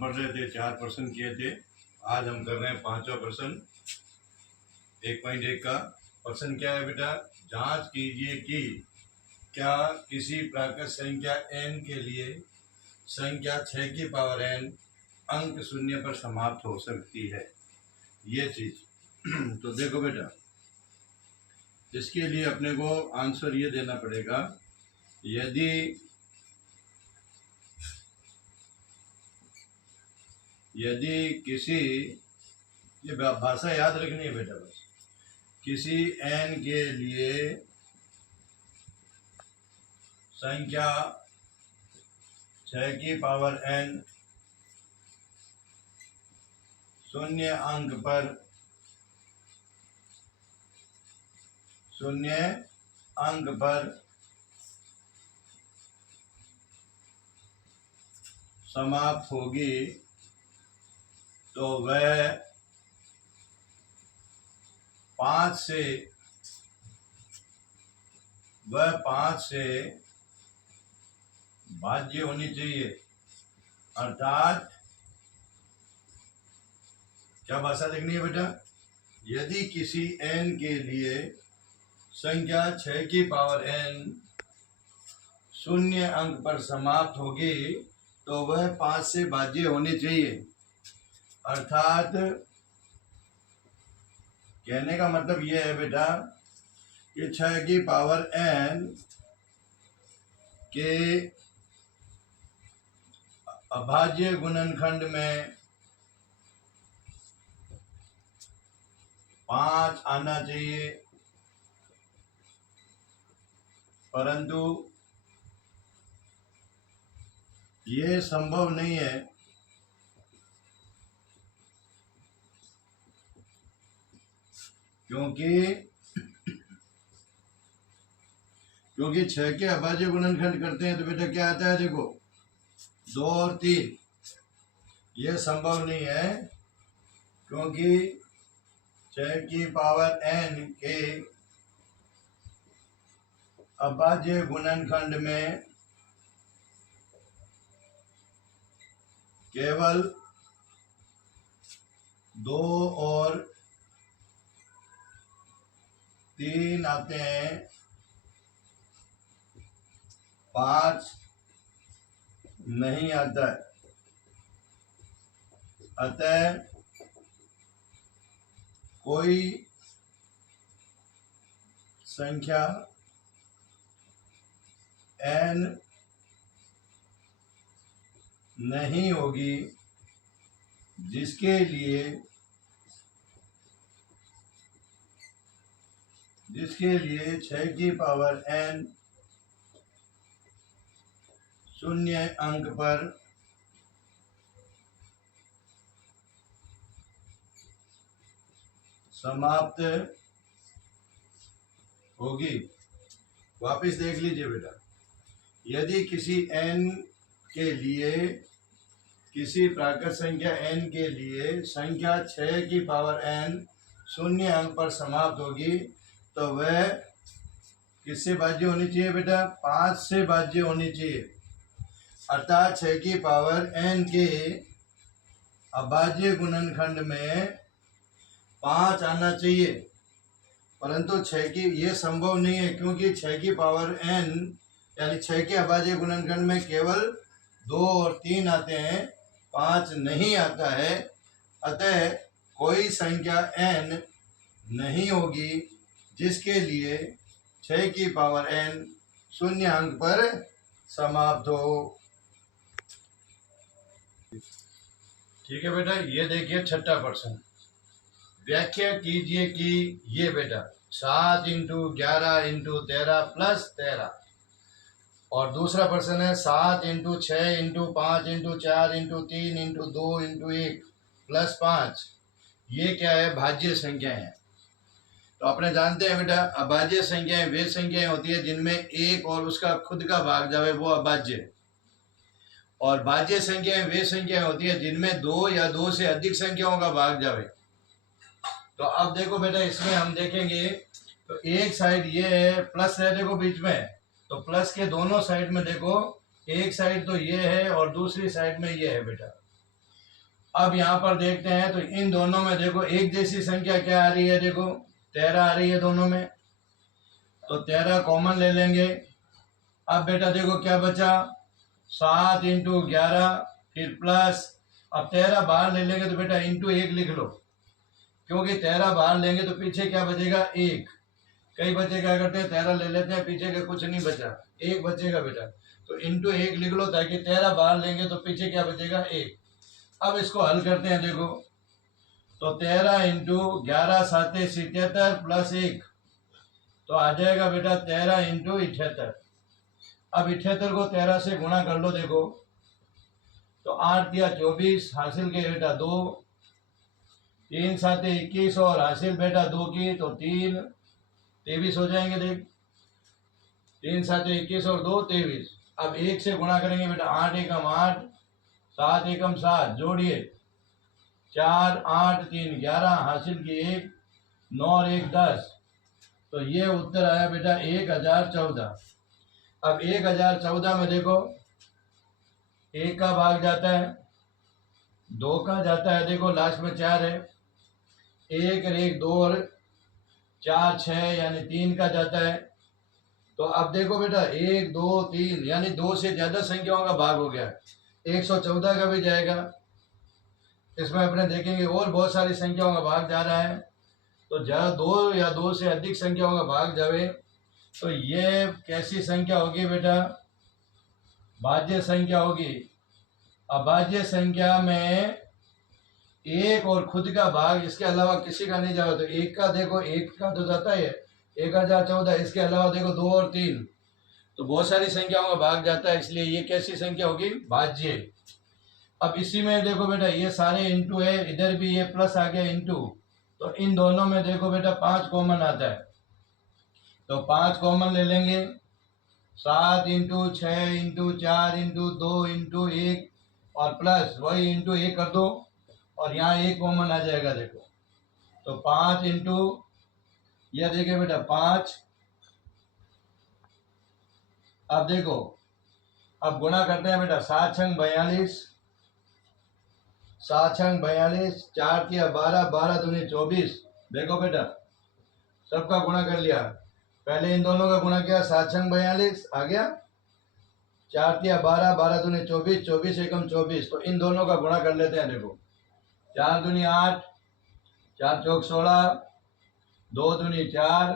पढ़ रहे थे 4 प्रश्न किए थे। आज हम कर रहे हैं 5वां प्रश्न 1.1 का। प्रश्न क्या है बेटा? जांच कीजिए कि क्या किसी प्राकृत संख्या n के लिए संख्या 6 की पावर n अंक शून्य पर समाप्त हो सकती है, ये चीज। तो देखो बेटा, इसके लिए अपने को आंसर ये देना पड़ेगा, यदि किसी, ये भाषा याद रखनी है बेटा, बस किसी n के लिए संख्या 6 की पावर n शून्य अंक पर समाप्त होगी, तो वह 5 से भाज्य होनी चाहिए। अर्थात क्या भाषा लिखनी है बेटा? यदि किसी n के लिए संख्या 6 की पावर n शून्य अंक पर समाप्त होगी, तो वह 5 से भाज्य होनी चाहिए। अर्थात कहने का मतलब यह है बेटा कि 6 की पावर n के अभाज्य गुणनखंड में 5 आना चाहिए, परंतु ये संभव नहीं है, क्योंकि 6 के अभाज्य गुणनखंड करते हैं तो बेटा क्या आता है? देखो 2 और 3, ये संभव नहीं है, क्योंकि 6 की पावर n के अभाज्य गुणनखंड में केवल 2 और 3 आते हैं, 5 नहीं आता है। अतः कोई संख्या n नहीं होगी जिसके लिए 6 की पावर n शून्य अंक पर समाप्त होगी। वापिस देख लीजिए बेटा, यदि किसी n के लिए, किसी प्राकृत संख्या n के लिए संख्या 6 की पावर n शून्य अंक पर समाप्त होगी, तो वह किससे भाज्य होनी चाहिए बेटा? 5 से भाज्य होनी चाहिए। अर्थात 6 की पावर n के अभाज्य गुणनखंड में 5 आना चाहिए, परंतु 6 की ये संभव नहीं है, क्योंकि 6 की पावर n यानी 6 के अभाज्य गुणनखंड में केवल 2 और 3 आते हैं, 5 नहीं आता है। अतः कोई संख्या n नहीं होगी जिसके लिए 6 की पावर n शून्य अंक पर समाप्त हो। ठीक है बेटा, ये देखिए 6ठा प्रश्न। व्याख्या कीजिए कि ये बेटा 7 × 11 × 13 + 13, और दूसरा प्रश्न है 7 × 6 × 5 × 4 × 3 × 2 × 1 + 5, ये क्या है? भाज्य संख्या है। तो अपने जानते हैं बेटा, अभाज्य संख्याएं वे संख्याएं होती है जिनमें एक और उसका खुद का भाग जावे, वो अभाज्य। और भाज्य संख्याएं वे संख्याएं होती है जिनमें 2 या 2 से अधिक संख्याओं का भाग जावे। तो अब देखो बेटा, इसमें हम देखेंगे तो एक साइड ये है, प्लस है देखो बीच में, तो प्लस के दोनों साइड में देखो, एक साइड तो ये है और दूसरी साइड में ये है बेटा। अब यहाँ पर देखते हैं तो इन दोनों में देखो एक जैसी संख्या क्या आ रही है, देखो 13 आ रही है दोनों में, तो 13 कॉमन ले लेंगे। अब बेटा देखो क्या बचा, 7 इंटू 11 फिर प्लस, अब 13 बाहर ले लेंगे तो बेटा इंटू 1 लिख लो, क्योंकि 13 बाहर लेंगे तो पीछे क्या बचेगा 1। कई बच्चे क्या करते हैं 13 ले लेते हैं, पीछे का कुछ नहीं बचा, 1 बचेगा बेटा, तो इंटू 1 लिख लो, ताकि 13 बाहर लेंगे तो पीछे क्या बचेगा 1। अब इसको हल करते हैं देखो, तो 13 इंटू 11 7 77 प्लस 1, तो आ जाएगा बेटा 13 इंटू 78। अब 78 को 13 से गुणा कर लो देखो, तो 8 या 24 हासिल के बेटा 2, 3 7 21 और हासिल बेटा 2 की तो 3 23 हो जाएंगे। देख 3 7 21 और 2 23। अब 1 से गुणा करेंगे बेटा, 8 एकम 8, 7 एकम 7, जोड़िए 4 8 3 11 हासिल की 1, 9 और 1 10, तो ये उत्तर आया बेटा 1014। अब 1014 में देखो 1 का भाग जाता है, 2 का जाता है, देखो लास्ट में 4 है, 1 और 1 2 और 4 6 यानी 3 का जाता है। तो अब देखो बेटा 1 2 3 यानी 2 से ज्यादा संख्याओं का भाग हो गया, 114 का भी जाएगा। इसमें अपने देखेंगे और बहुत सारी संख्याओं का भाग जा रहा है, तो जहाँ 2 या 2 से अधिक संख्याओं का भाग जावे तो ये कैसी संख्या होगी बेटा, भाज्य संख्या होगी। अभाज्य संख्या में एक और खुद का भाग इसके अलावा किसी का नहीं जाएगा, तो एक का देखो, एक का तो जाता है 1014, इसके अलावा देखो 2 और 3, तो बहुत सारी संख्याओं का भाग जाता है, इसलिए ये कैसी संख्या होगी, भाज्य। अब इसी में देखो बेटा ये सारे इंटू है, इधर भी ये प्लस आ गया इंटू, तो इन दोनों में देखो बेटा 5 कॉमन आता है, तो 5 कॉमन ले लेंगे, 7 इंटू 6 इंटू 4 इंटू 2 इंटू 1 और प्लस वही इंटू 1 कर दो, और यहाँ 1 कॉमन आ जाएगा देखो, तो 5 इंटू, यह देखिए बेटा 5। अब देखो, अब गुणा करते हैं बेटा, 7 छंग 42, 7 छंग 42, 4 तिया 12, 12 दूनी 24। देखो बेटा सबका गुणा कर लिया, पहले इन दोनों का गुणा किया, 7 छंग 42 आ गया, 4 तिया 12, 12 दूनी 24, 24 एकम 24, तो इन दोनों का गुणा कर लेते हैं। देखो 4 दूनी 8, 4 चौक 16, 2 दूनी 4,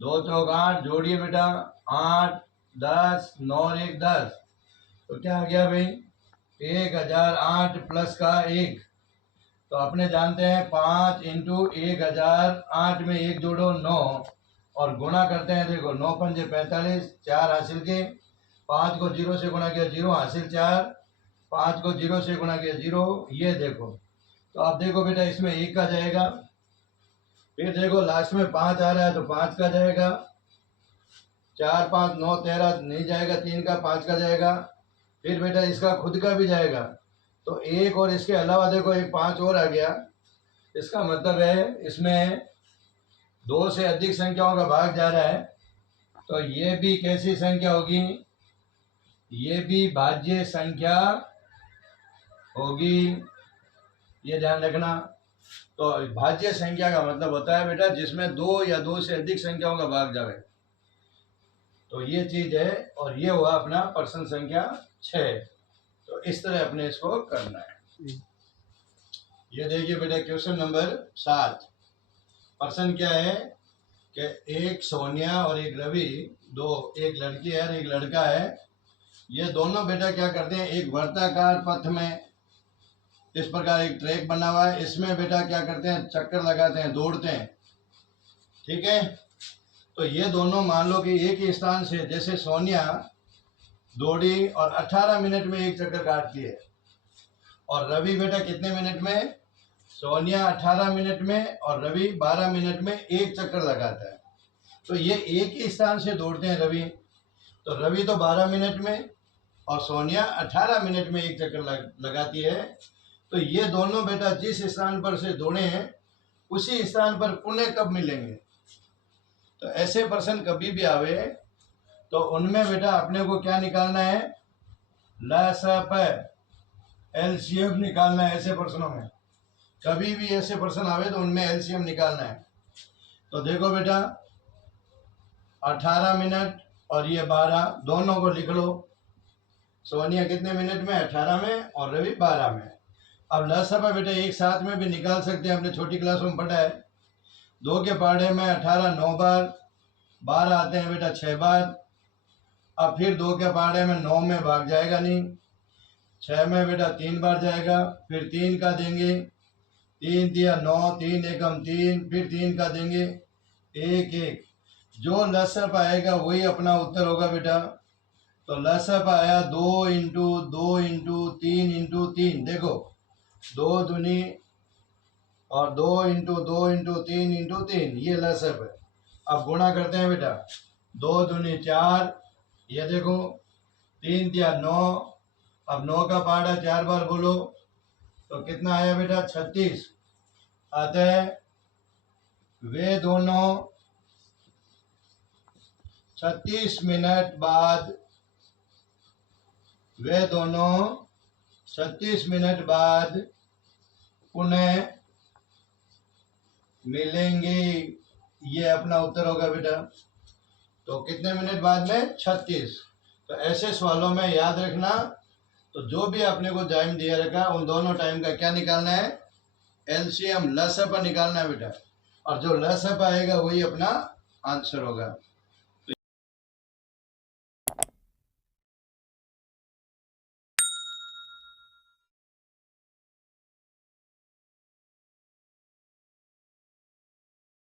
2 चौक 8, जोड़िए बेटा 8 10, 9 और 1 10, तो क्या आ गया भाई 1008 प्लस का 1, तो अपने जानते हैं 5 इंटू 1008 में 1 जोड़ो 9 और गुणा करते हैं, देखो 9 पंजे 45, 4 हासिल के, 5 को 0 से गुणा किया 0 हासिल 4, 5 को 0 से गुणा किया 0, ये देखो, तो अब देखो बेटा इसमें 1 का जाएगा, फिर देखो लास्ट में 5 आ रहा है तो 5 का जाएगा, 4 5 9 13 नहीं जाएगा, 3 का 5 का जाएगा, फिर बेटा इसका खुद का भी जाएगा, तो 1 और इसके अलावा देखो एक 5 और आ गया, इसका मतलब है इसमें 2 से अधिक संख्याओं का भाग जा रहा है, तो ये भी कैसी संख्या होगी, ये भी भाज्य संख्या होगी, ये ध्यान रखना। तो भाज्य संख्या का मतलब होता है बेटा जिसमें 2 या 2 से अधिक संख्याओं का भाग जावे, तो ये चीज है, और ये हुआ अपना प्रश्न संख्या 6। तो इस तरह अपने इसको करना है। ये देखिए बेटा क्वेश्चन नंबर 7, प्रश्न क्या है कि एक सोनिया और एक रवि, एक लड़की है और एक लड़का है, ये दोनों बेटा क्या करते हैं, एक वर्ताकार पथ में इस प्रकार एक ट्रैक बना हुआ है, इसमें बेटा क्या करते हैं, चक्कर लगाते हैं, दौड़ते हैं, ठीक है। तो ये दोनों मान लो कि एक ही स्थान से, जैसे सोनिया दौड़ी और 18 मिनट में एक चक्कर काटती है, और रवि बेटा कितने मिनट में, सोनिया 18 मिनट में और रवि 12 मिनट में एक चक्कर लगाता है। तो ये एक ही स्थान से दौड़ते हैं रवि, तो रवि तो 12 मिनट में और सोनिया 18 मिनट में एक चक्कर लगाती है। तो ये दोनों बेटा जिस स्थान पर से दौड़े हैं उसी स्थान पर पुनः कब मिलेंगे, तो ऐसे प्रश्न कभी भी आवे तो उनमें बेटा अपने को क्या निकालना है, ल स प, एलसीएम निकालना है ऐसे प्रश्नों में, कभी भी ऐसे प्रश्न आवे तो उनमें एलसीएम निकालना है। तो देखो बेटा 18 मिनट और ये 12, दोनों को लिख लो। सोनिया कितने मिनट में? 18 में और रवि 12 में। अब लसअ बेटा एक साथ में भी निकाल सकते हैं, अपने छोटी क्लास में पढ़ा है। 2 के पहाड़े में 18 9 बार, 12 आते हैं बेटा 6 बार। अब फिर 2 के पहाड़े में 9 में भाग जाएगा नहीं, 6 में बेटा 3 बार जाएगा, फिर 3 का देंगे, 3 दिया 9, 3 एकम 3, फिर 3 का देंगे 1 1। जो लसअ आएगा वही अपना उत्तर होगा बेटा। तो लसअ आया 2 इंटू 2 इंटू 3 इंटू 3, देखो 2 दूनी और 2 इंटू 2 इंटू 3 इंटू 3, ये लसअ है। अब गुणा करते हैं बेटा, 2 दूनी 4, ये देखो 3 दिया 9, अब 9 का पहाड़ा 4 बार बोलो तो कितना आया बेटा? 36 आता है। वे दोनों 36 मिनट बाद, वे दोनों 36 मिनट बाद पुनः मिलेंगे, ये अपना उत्तर होगा बेटा। तो कितने मिनट बाद में? 36। तो ऐसे सवालों में याद रखना, तो जो भी आपने को टाइम दिया रखा उन दोनों टाइम का क्या निकालना है? एलसीएम लसअ निकालना है बेटा, और जो लसअ आएगा वही अपना आंसर होगा।